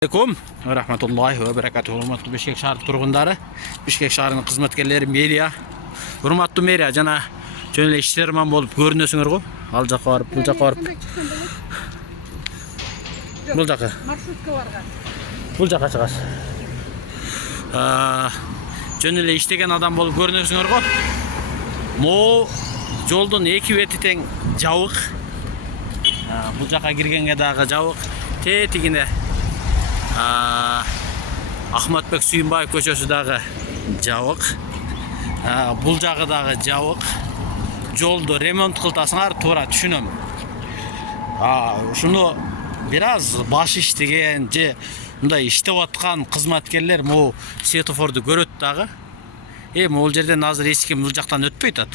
Assalamualaikum warahmatullahi wabarakatuh. Hurmatly Bishkek shahar turgundары, Bishkek shaharынын кызматкерлери, мэрия. Урматтуу мэрия, жана жөн эле иштерман болуп көрүнөсүңөр го. Ал жакка барып, бул жакка барып. Бул жакка. Маршрутка барган. Бул жакка чыгасыз. Жөн эле иштеген адам болуп көрүнөсүңөр го. Могу жолдун эки бети тең жабык. Бул жакка киргенге дагы жабык. Тетигине Ахматбек Сүйүнбаев көчөсү дагы жабык. Бул жагы дагы жабык. Жолду ремонт кылтасыңар, туура түшүнөм. Ушуну бир аз баш иштеген же мындай иштеп аткан кызматкерлер могу светофорду көрөт дагы. Могул жерден азыр эч ким бул жактан өтпөй атат.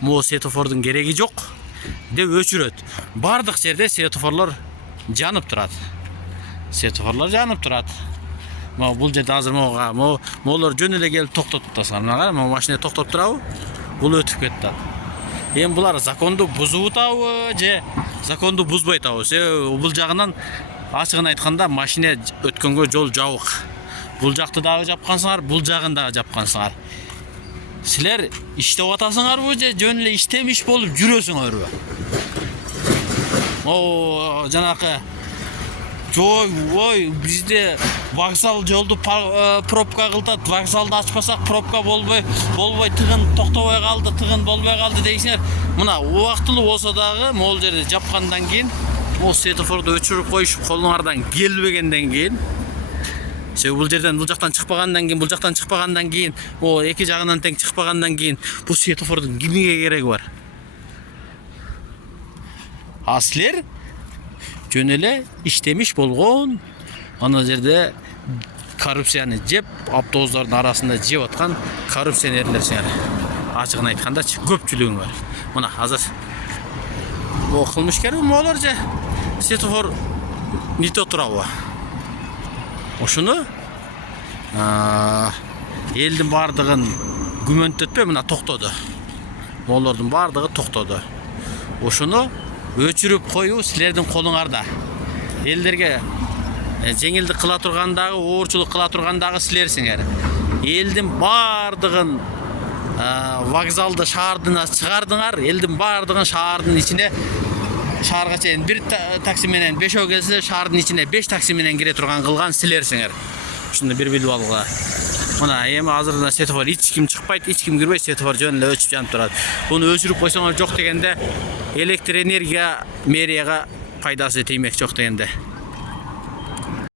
Могу светофордун кереги жок деп өчүрөт. Бардык жерде светофорлор жанып турат. Светофорлор жанып турат. Бул жерде азыр могулар жөн эле келип токтотуп атасыңар. Мына машина токтоп турабы? Бул өтүп кетти. Эми булар законду бузуп атабы же законду бузбой атабы? Бул жагынан ачыгын айтканда машина өткөнгө жол жабык. Бул жакты дагы жапкансыңар, бул жагын дагы жапкансыңар. Силер иштеп атасыңарбы же жөн эле иштемиш болуп жүрөсүңөрбү? Жанакы ой, бизде вокзал жолду пробка кылтат. Вокзалды ачпасак пробка болбой, тыгын токтобой калды, тыгын болбой калды дейсиңер. Мына убактылуу болсо дагы могул жерде жапкандан кийин, могу светофорду өчүрүп коюшуп колуңардан келбегенден кийин, бул жерден бул жактан чыкпагандан кийин, бул жактан чыкпагандан кийин, эки жагынан тең чыкпагандан кийин бул светофордун кимге кереги бар? Силер жөн эле иштемиш болгон ана жерде коррупцияны жеп, автобустардын арасында жеп аткан коррупционерлерсиңер. Ачыгын айткандачы, көпчүлүгүң бар. Мына азыр кылмышкер моолор же светофор нито турабы? Ошону элдин бардыгын күмөнтөтпөй, мына токтоду. Моолордун бардыгы токтоду. Ошону өчүрүп коюу силердин колуңарда. Элдерге жеңилдик кыла тургандагы, оорчулук кыла тургандагы силерсиңер. Элдин бардыгын вокзалды шаардын чыгардыңар, элдин бардыгын шаардын ичине, шаарга чейин бир такси менен 5 келсе, шаардын ичине 5 такси менен кире турган кылган силерсиңер. Ушуну бир билип алгыла. Мына эми азыр светофор эч ким чыкпайт, эч ким кирбейт, светофор жөн эле өчүп жанып турат. Буну өчүрүп койсоңор жок дегенде электр энергия мэрияга пайдасы тиймек жок дегенде.